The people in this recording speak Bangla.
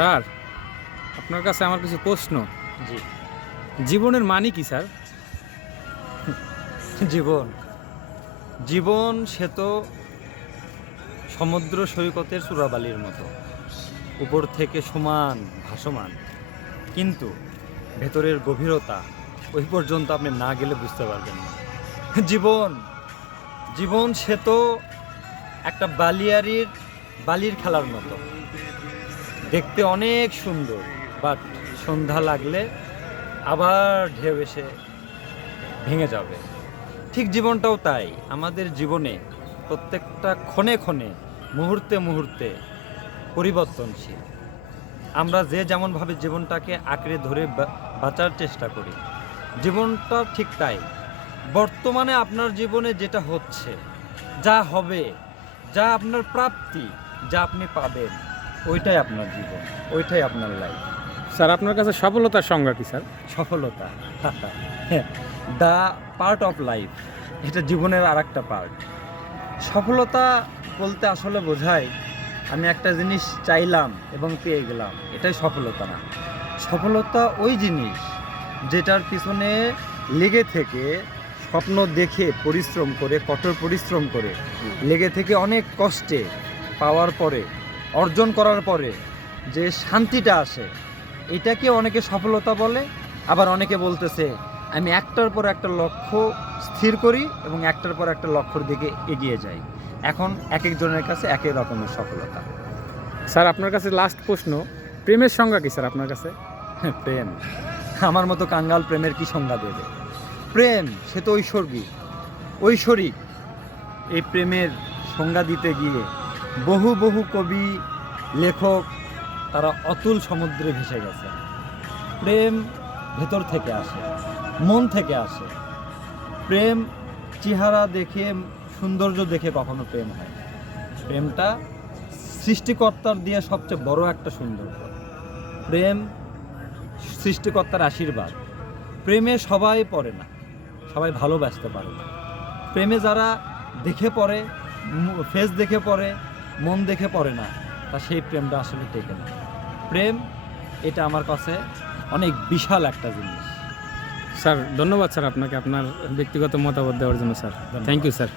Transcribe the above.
স্যার, আপনার কাছে আমার কিছু প্রশ্ন। জি। জীবনের মানে কি স্যার? জীবন জীবন সে তো সমুদ্র সৈকতের চূড়াবালির মতো, উপর থেকে সমান ভাসমান, কিন্তু ভেতরের গভীরতা ওই পর্যন্ত আপনি না গেলে বুঝতে পারবেন না। জীবন জীবন সে তো একটা বালির খেলার মতো, দেখতে অনেক সুন্দর, বাট সন্ধ্যা লাগলে আবার ঢেউ এসে ভেঙে যাবে। ঠিক জীবনটাও তাই। আমাদের জীবনে প্রত্যেকটা ক্ষণে ক্ষণে, মুহূর্তে মুহূর্তে পরিবর্তনশীল। আমরা যে যেমনভাবে জীবনটাকে আঁকড়ে ধরে বাঁচার চেষ্টা করি, জীবনটা ঠিক তাই। বর্তমানে আপনার জীবনে যেটা হচ্ছে, যা হবে, যা আপনার প্রাপ্তি, যা আপনি পাবেন, ওইটাই আপনার জীবন, ওইটাই আপনার লাইফ। স্যার, আপনার কাছে সফলতার সংজ্ঞা কি স্যার? সফলতা দ্য পার্ট অফ লাইফ, এটা জীবনের আর একটা পার্ট। সফলতা বলতে আসলে বোঝায় আমি একটা জিনিস চাইলাম এবং পেয়ে গেলাম, এটাই সফলতা না। সফলতা ওই জিনিস যেটার পিছনে লেগে থেকে, স্বপ্ন দেখে, পরিশ্রম করে, কঠোর পরিশ্রম করে, লেগে থেকে অনেক কষ্টে পাওয়ার পরে, অর্জন করার পরে যে শান্তিটা আসে, এটাকে অনেকে সফলতা বলে। আবার অনেকে বলতেছে আমি একটার পর একটা লক্ষ্য স্থির করি এবং একটার পর একটা লক্ষ্যর দিকে এগিয়ে যাই। এখন এক একজনের কাছে এক এক রকমের সফলতা। স্যার, আপনার কাছে লাস্ট প্রশ্ন, প্রেমের সংজ্ঞা কি স্যার আপনার কাছে? প্রেম, আমার মতো কাঙ্গাল প্রেমের কি সংজ্ঞা দেবে? প্রেম সে তো ঐশ্বরিক। এই প্রেমের সংজ্ঞা দিতে গিয়ে বহু বহু কবি, লেখক, তারা অতুল সমুদ্রে ভেসে গেছে। প্রেম ভেতর থেকে আসে, মন থেকে আসে। প্রেম চেহারা দেখে, সৌন্দর্য দেখে কখনো প্রেম হয় না। প্রেমটা সৃষ্টিকর্তার দিয়ে সবচেয়ে বড় একটা সৌন্দর্য। প্রেম সৃষ্টিকর্তার আশীর্বাদ। প্রেমে সবাই পড়ে না, সবাই ভালোবাসতে পারে না। প্রেমে যারা দেখে পড়ে, ফেস দেখে পড়ে, মন দেখে পড়ে না, তা সেই প্রেমটা আসলে টেকে না। প্রেম এটা আমার কাছে অনেক বিশাল একটা জিনিস। স্যার, ধন্যবাদ স্যার আপনাকে আপনার ব্যক্তিগত মতামত দেওয়ার জন্য স্যার। Thank you sir.